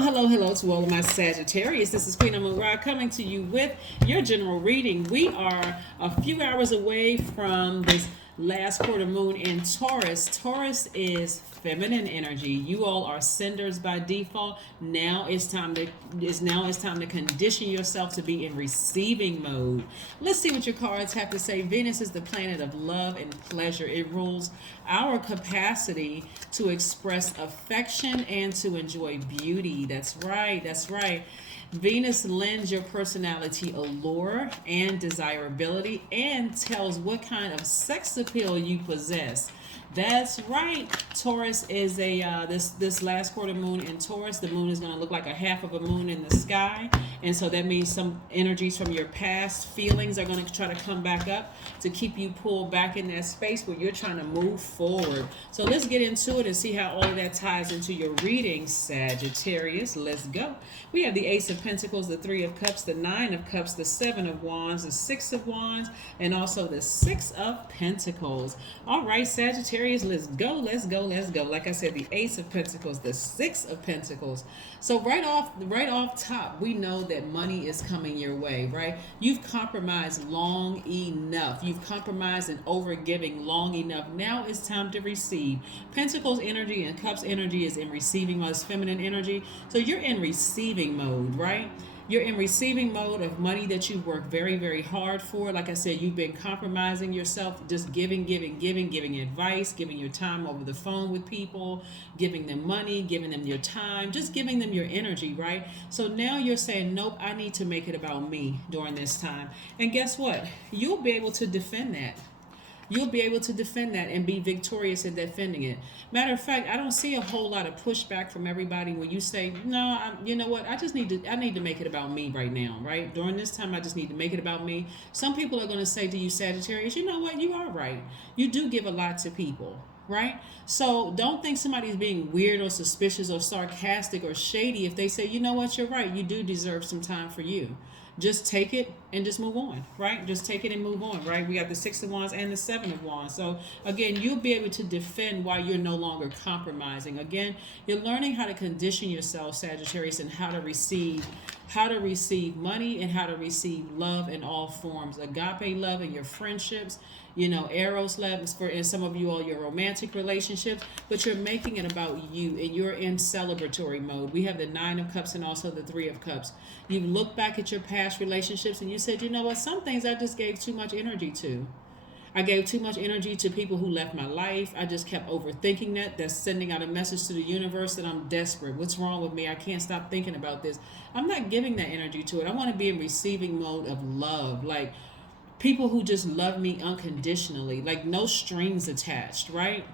Hello to all of my Sagittarius. This is Queen Amara coming to you with your general reading. We are a few hours away from this last quarter moon in Taurus. Taurus is feminine energy. You all are senders by default. Now it's time to condition yourself to be in receiving mode. Let's see what your cards have to say. Venus is the planet of love and pleasure. It rules our capacity to express affection and to enjoy beauty. That's right. Venus lends your personality allure and desirability and tells what kind of sex appeal you possess. That's right. Taurus is this last quarter moon in Taurus. The moon is going to look like a half of a moon in the sky, and so that means some energies from your past feelings are going to try to come back up to keep you pulled back in that space where you're trying to move forward. So let's get into it and see how all of that ties into your reading, Sagittarius. Let's go. We have the Ace of Pentacles, the Three of Cups, the Nine of Cups, the Seven of Wands, the Six of Wands, and also the Six of Pentacles. All right, Sagittarius, let's go. Like I said, the Ace of Pentacles, the Six of Pentacles. So right off top, we know that money is coming your way, right? You've compromised long enough. You've compromised and overgiving long enough. Now it's time to receive. Pentacles energy and Cups energy is in receiving mode. It's feminine energy. So you're in receiving mode, right? You're in receiving mode of money that you've worked very, very hard for. Like I said, you've been compromising yourself, just giving advice, giving your time over the phone with people, giving them money, giving them your time, just giving them your energy, right? So now you're saying, nope, I need to make it about me during this time. And guess what? You'll be able to defend that. You'll be able to defend that and be victorious in defending it. Matter of fact, I don't see a whole lot of pushback from everybody when you say, no, you know what, I need to make it about me right now, right? During this time, I just need to make it about me. Some people are going to say to you, Sagittarius, you know what, you are right. You do give a lot to people, right? So don't think somebody's being weird or suspicious or sarcastic or shady if they say, you know what, you're right. You do deserve some time for you. Just take it and just move on, right? Just take it and move on, right? We got the Six of Wands and the Seven of Wands. So again, you'll be able to defend why you're no longer compromising. Again, you're learning how to condition yourself, Sagittarius, and how to receive money and how to receive love in all forms. Agape love in your friendships, Eros love is for in some of you all your romantic relationships, but you're making it about you and you're in celebratory mode. We have the Nine of Cups and also the Three of Cups. You look back at your past relationships and you said, you know what, some things I just gave too much energy to. I gave too much energy to people who left my life. I just kept overthinking that. That's sending out a message to the universe that I'm desperate. What's wrong with me? I can't stop thinking about this. I'm not giving that energy to it. I want to be in receiving mode of love. Like people who just love me unconditionally, like no strings attached, right?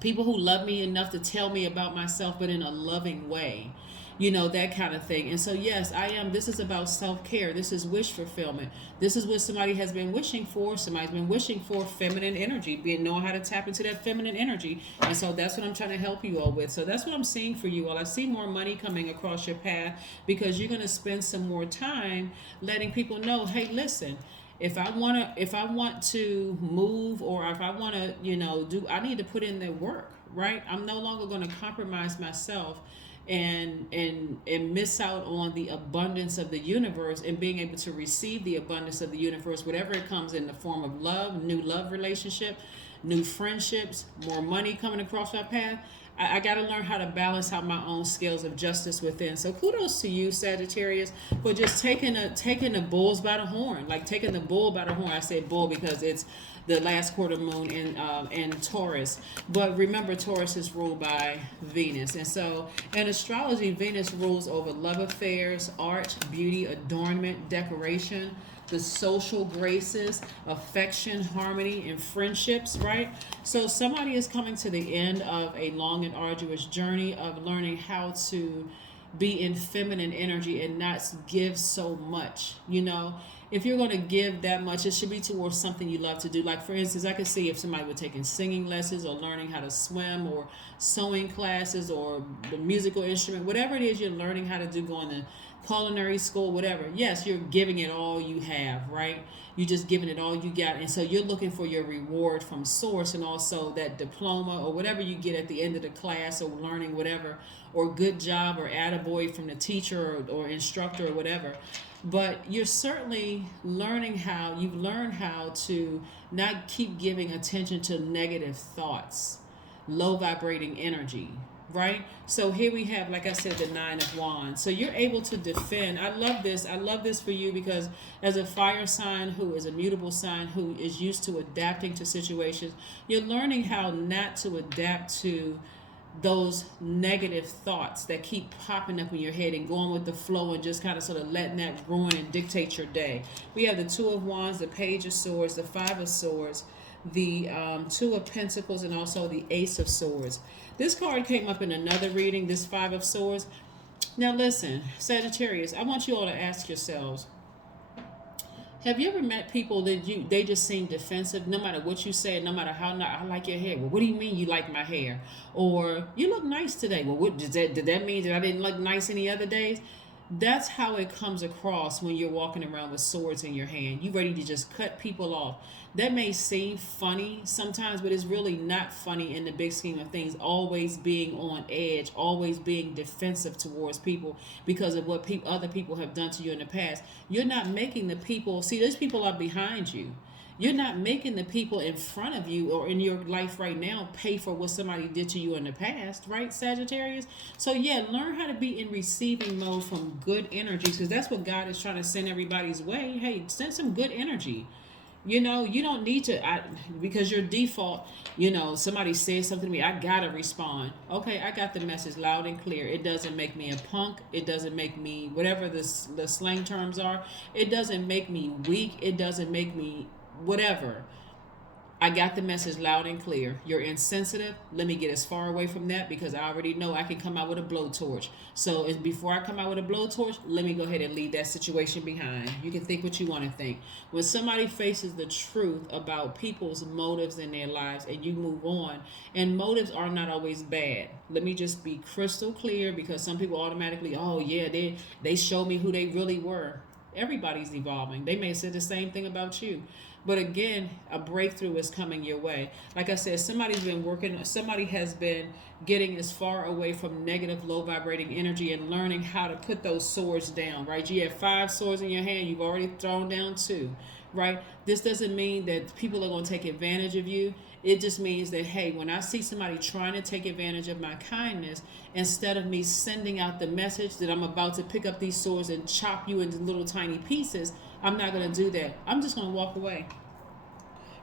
People who love me enough to tell me about myself, but in a loving way. That kind of thing. And so, yes, this is about self-care. This is wish fulfillment. This is what somebody has been wishing for. Somebody's been wishing for feminine energy, knowing how to tap into that feminine energy. And so that's what I'm trying to help you all with. So that's what I'm seeing for you all. I see more money coming across your path because you're going to spend some more time letting people know, hey, listen, if I want to move or if I want to, I need to put in the work, right? I'm no longer going to compromise myself and miss out on the abundance of the universe and being able to receive the abundance of the universe, whatever it comes in the form of love, new love relationship, new friendships, more money coming across my path. I got to learn how to balance out my own scales of justice within. So kudos to you, Sagittarius, for just taking the bulls by the horn, like taking the bull by the horn. I say bull because it's the last quarter moon in Taurus. But remember, Taurus is ruled by Venus. And so in astrology, Venus rules over love affairs, art, beauty, adornment, decoration, the social graces, affection, harmony, and friendships, right? So somebody is coming to the end of a long and arduous journey of learning how to be in feminine energy and not give so much, if you're going to give that much, it should be towards something you love to do. Like, for instance, I could see if somebody were taking singing lessons or learning how to swim or sewing classes or the musical instrument, whatever it is you're learning how to do, going to culinary school, whatever. Yes, you're giving it all you have, right? You're just giving it all you got. And so you're looking for your reward from source, and also that diploma or whatever you get at the end of the class or learning whatever, or good job or attaboy from the teacher or instructor or whatever. But you're certainly you've learned how to not keep giving attention to negative thoughts, low vibrating energy, right? So here we have, like I said, the Nine of Wands. So you're able to defend. I love this. I love this for you because as a fire sign who is a mutable sign who is used to adapting to situations, you're learning how not to adapt to those negative thoughts that keep popping up in your head and going with the flow and just kind of sort of letting that ruin and dictate your day. We have the Two of Wands, the Page of Swords, the Five of Swords, the Two of Pentacles, and also the Ace of Swords. This card came up in another reading, this Five of Swords. Now listen, Sagittarius, I want you all to ask yourselves, have you ever met people that they just seem defensive no matter what you say, no matter how not, I like your hair. Well, what do you mean you like my hair? Or you look nice today. Well, what did that mean that I didn't look nice any other days? That's how it comes across when you're walking around with swords in your hand. You ready to just cut people off. That may seem funny sometimes, but it's really not funny in the big scheme of things. Always being on edge, always being defensive towards people because of what other people have done to you in the past. You're not making the people, see, those people are behind you. You're not making the people in front of you or in your life right now pay for what somebody did to you in the past, right, Sagittarius? So yeah, learn how to be in receiving mode from good energies, because that's what God is trying to send everybody's way. Hey, send some good energy. You know, you don't need to, because your default, somebody says something to me, I gotta respond. Okay, I got the message loud and clear. It doesn't make me a punk. It doesn't make me, whatever the slang terms are, it doesn't make me weak. It doesn't make me whatever. I got the message loud and clear. You're insensitive. Let me get as far away from that because I already know I can come out with a blowtorch. So before I come out with a blowtorch, let me go ahead and leave that situation behind. You can think what you want to think. When somebody faces the truth about people's motives in their lives and you move on, and motives are not always bad. Let me just be crystal clear, because some people automatically, oh yeah, they showed me who they really were. Everybody's evolving. They may say the same thing about you. But again, a breakthrough is coming your way. Like I said, somebody has been getting as far away from negative, low vibrating energy and learning how to put those swords down, right? You have 5 swords in your hand. You've already thrown down 2, right? This doesn't mean that people are going to take advantage of you. It just means that, hey, when I see somebody trying to take advantage of my kindness, instead of me sending out the message that I'm about to pick up these swords and chop you into little tiny pieces, I'm not going to do that. I'm just going to walk away.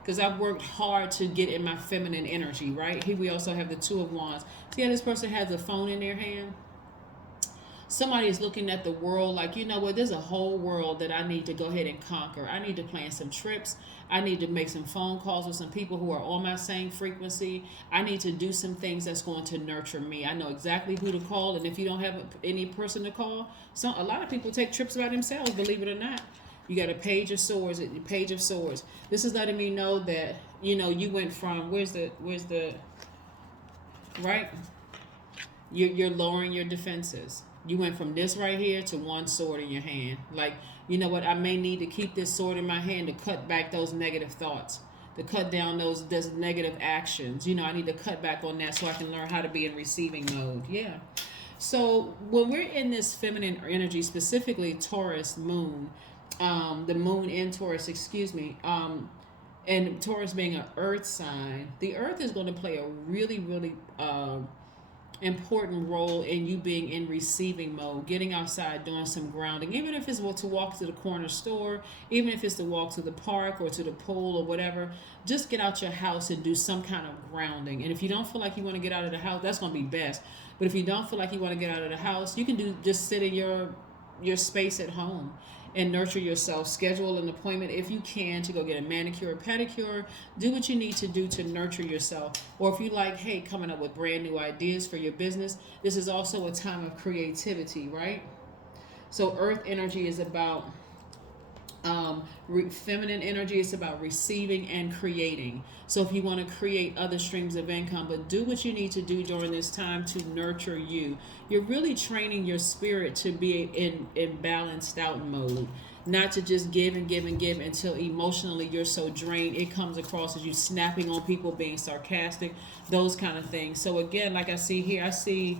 Because I've worked hard to get in my feminine energy, right? Here we also have the Two of Wands. See how this person has a phone in their hand? Somebody is looking at the world like, you know what, there's a whole world that I need to go ahead and conquer. I need to plan some trips. I need to make some phone calls with some people who are on my same frequency. I need to do some things that's going to nurture me. I know exactly who to call, and if you don't have any person to call, a lot of people take trips by themselves, believe it or not. You got a Page of Swords, Page of Swords. This is letting me know that, you went from, where's the, right? You're lowering your defenses. You went from this right here to 1 sword in your hand. Like, you know what? I may need to keep this sword in my hand to cut back those negative thoughts, to cut down those negative actions. I need to cut back on that so I can learn how to be in receiving mode. Yeah. So when we're in this feminine energy, specifically Taurus moon, the moon in Taurus, and Taurus being an earth sign, the earth is going to play a really, really important role in you being in receiving mode, getting outside, doing some grounding, even if it's to walk to the corner store, even if it's to walk to the park or to the pool or whatever. Just get out your house and do some kind of grounding. And if you don't feel like you want to get out of the house, that's going to be best. But if you don't feel like you want to get out of the house, you can just sit in your space at home and nurture yourself. Schedule an appointment if you can to go get a manicure or pedicure. Do what you need to do to nurture yourself. Or if you like, hey, coming up with brand new ideas for your business, this is also a time of creativity, right? So earth energy is about Feminine energy is about receiving and creating. So if you want to create other streams of income, but do what you need to do during this time to nurture you. You're really training your spirit to be in balanced out mode, not to just give and give and give until emotionally you're so drained it comes across as you snapping on people, being sarcastic, those kind of things. So again, like I see here, I see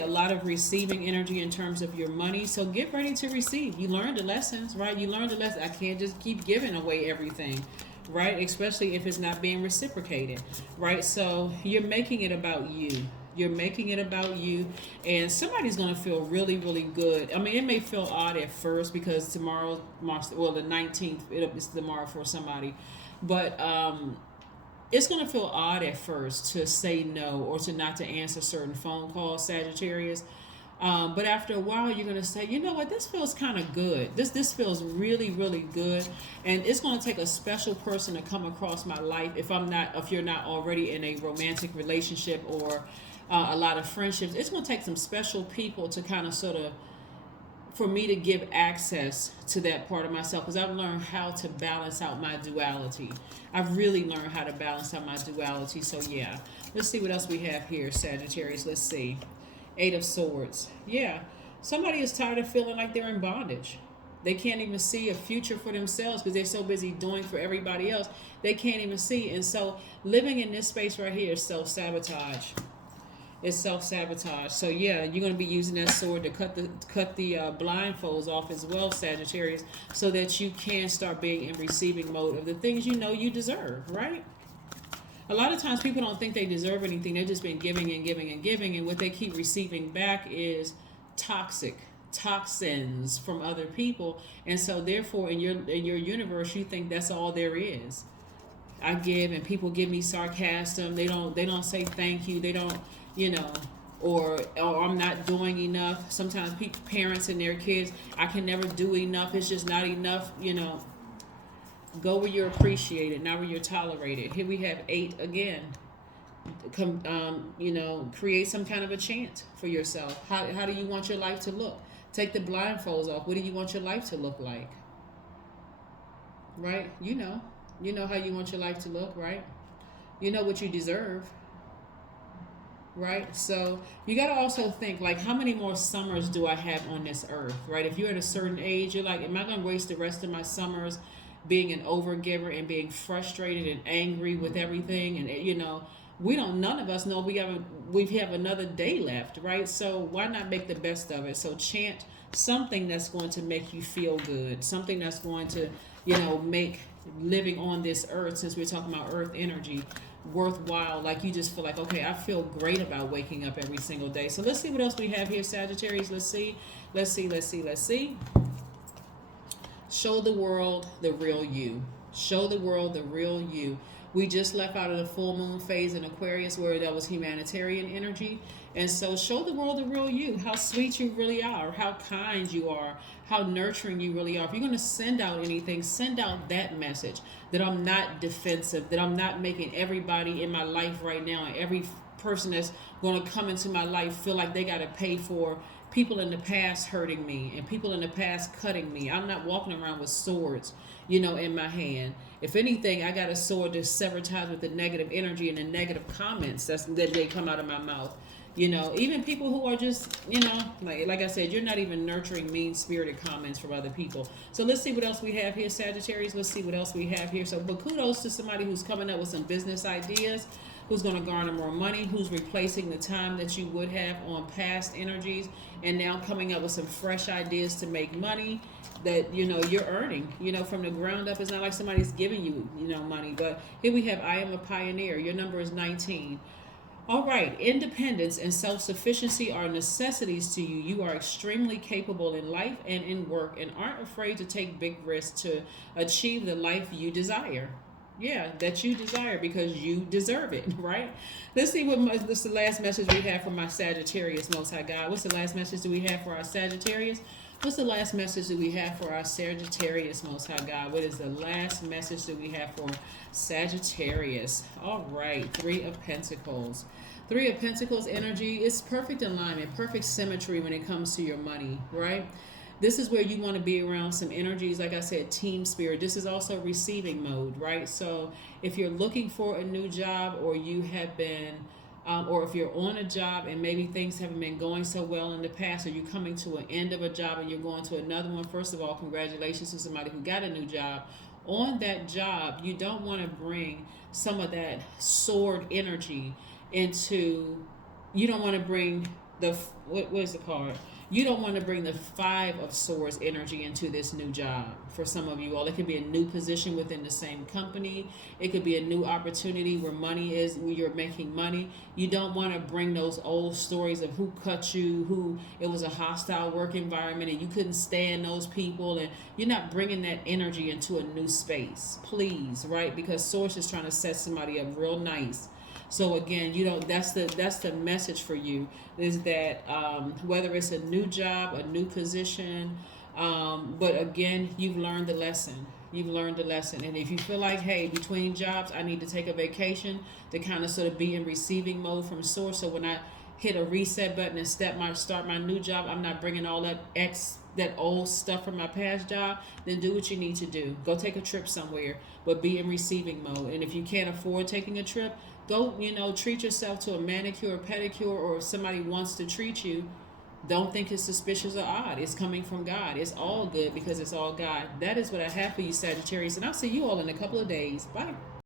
a lot of receiving energy in terms of your money. So get ready to receive. You learned the lessons, right? You learned the lesson. I can't just keep giving away everything, right? Especially if it's not being reciprocated, right? So you're making it about you. You're making it about you, and somebody's going to feel really, really good. I mean, it may feel odd at first because tomorrow, well, the 19th, it's tomorrow for somebody, but it's going to feel odd at first to say no or to not to answer certain phone calls, Sagittarius. But after a while, you're going to say, you know what, this feels kind of good. This feels really, really good. And it's going to take a special person to come across my life if you're not already in a romantic relationship or a lot of friendships. It's going to take some special people to kind of sort of, for me to give access to that part of myself, because I've learned how to balance out my duality. I've really learned how to balance out my duality. So yeah, let's see what else we have here, Sagittarius. Let's see. 8 of Swords. Yeah, somebody is tired of feeling like they're in bondage. They can't even see a future for themselves because they're so busy doing for everybody else. They can't even see. And so living in this space right here is self-sabotage. It's self-sabotage. So yeah, you're going to be using that sword to cut the blindfolds off as well, Sagittarius, so that you can start being in receiving mode of the things you know you deserve, right? A lot of times people don't think they deserve anything. They've just been giving and giving and giving, and what they keep receiving back is toxins from other people. And so therefore in your universe you think that's all there is. I give and people give me sarcasm. They don't say thank you. They don't, or I'm not doing enough. Sometimes parents and their kids, I can never do enough. It's just not enough, Go where you're appreciated, not where you're tolerated. Here we have 8 again. Create some kind of a chant for yourself. How do you want your life to look? Take the blindfolds off. What do you want your life to look like? Right? You know how you want your life to look, right? You know what you deserve. Right? So you got to also think, like, how many more summers do I have on this earth, right? If you're at a certain age, you're like, am I going to waste the rest of my summers being an overgiver and being frustrated and angry with everything? And none of us know we have another day left, right? So why not make the best of it? So chant something that's going to make you feel good, something that's going to make living on this earth, since we're talking about earth energy, worthwhile. Like, you just feel like, okay, I feel great about waking up every single day. So let's see what else we have here, Sagittarius. Let's see. Show the world the real you. Show the world the real you. We just left out of the full moon phase in Aquarius, where that was humanitarian energy. And so show the world the real you, how sweet you really are, how kind you are, how nurturing you really are. If you're going to send out anything, send out that message, that I'm not defensive, that I'm not making everybody in my life right now and every person that's going to come into my life feel like they got to pay for people in the past hurting me and people in the past cutting me. I'm not walking around with swords, in my hand. If anything, I got a sword to sever ties with the negative energy and the negative comments that they come out of my mouth. Even people who are just, like I said, you're not even nurturing mean-spirited comments from other people. So let's see what else we have here, Sagittarius. Let's see what else we have here. So, but kudos to somebody who's coming up with some business ideas, who's going to garner more money, who's replacing the time that you would have on past energies, and now coming up with some fresh ideas to make money that, you're earning, from the ground up. It's not like somebody's giving you, money. But here we have, I am a pioneer. Your number is 19. All right, independence and self-sufficiency are necessities to you. You are extremely capable in life and in work, and aren't afraid to take big risks to achieve the life you desire. Yeah, that you desire, because you deserve it, right? Let's see what's the last message we have from my Sagittarius, Most High God. What's the last message do we have for our Sagittarius? What's the last message that we have for our Sagittarius, Most High God? What is the last message that we have for Sagittarius? All right, 3 of Pentacles. 3 of Pentacles energy is perfect alignment, perfect symmetry when it comes to your money, right? This is where you want to be around some energies, like I said, team spirit. This is also receiving mode, right? So if you're looking for a new job, or you have been, or if you're on a job and maybe things haven't been going so well in the past, or you're coming to an end of a job and you're going to another one, first of all, congratulations to somebody who got a new job. On that job, you don't want to bring some of that sword energy into, you don't want to bring the, what is the card? You don't want to bring the Five of Swords energy into this new job. For some of you all, it could be a new position within the same company. It could be a new opportunity where money is, where you're making money. You don't want to bring those old stories of who cut you, who it was a hostile work environment and you couldn't stand those people, and you're not bringing that energy into a new space, please, right? Because Source is trying to set somebody up real nice. So again, you know, that's the message for you, is that whether it's a new job, a new position, but again, you've learned the lesson. You've learned the lesson. And if you feel like, hey, between jobs, I need to take a vacation to kind of sort of be in receiving mode from Source. So when I hit a reset button and start my new job, I'm not bringing all that old stuff from my past job. Then do what you need to do. Go take a trip somewhere, but be in receiving mode. And if you can't afford taking a trip, go, you know, treat yourself to a manicure or pedicure, or if somebody wants to treat you, don't think it's suspicious or odd. It's coming from God. It's all good because it's all God. That is what I have for you, Sagittarius. And I'll see you all in a couple of days. Bye.